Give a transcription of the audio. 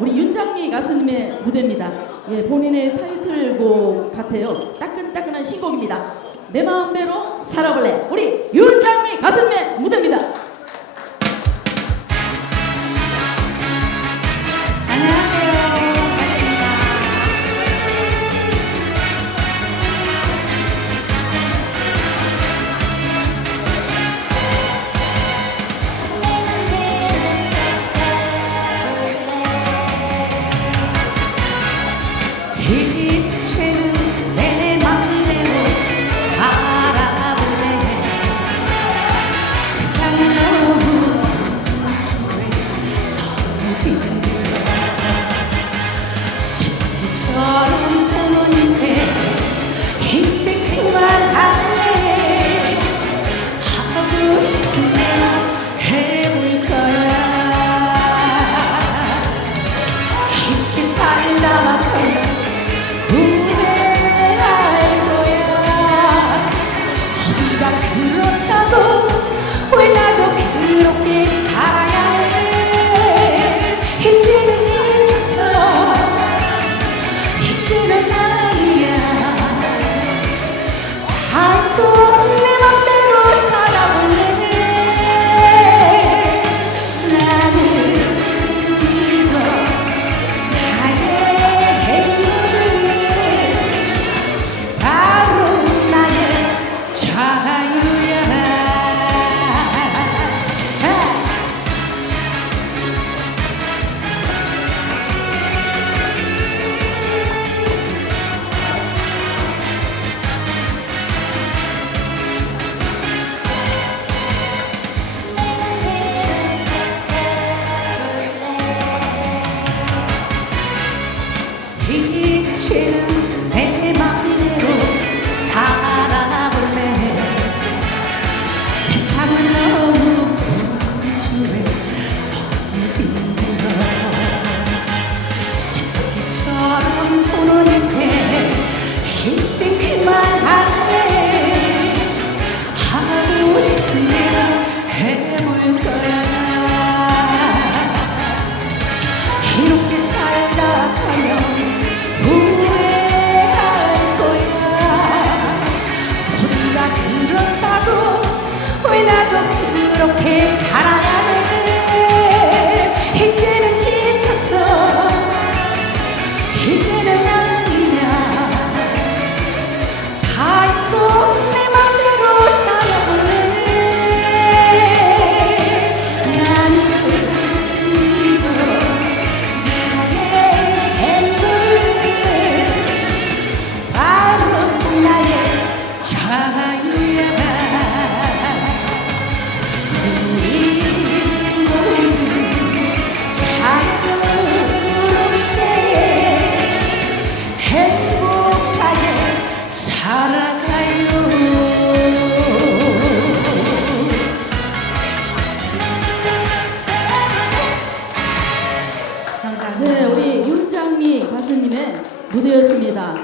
우리 윤장미 가수님의 무대입니다. 예, 본인의 타이틀곡 같아요. 따끈따끈한 신곡입니다. 내 마음대로 살아볼래. 우리 윤장미 가수님의 무대입니다. picture. 이렇게 살아야 돼. 이제는 지쳤어. 이제는 무대였습니다.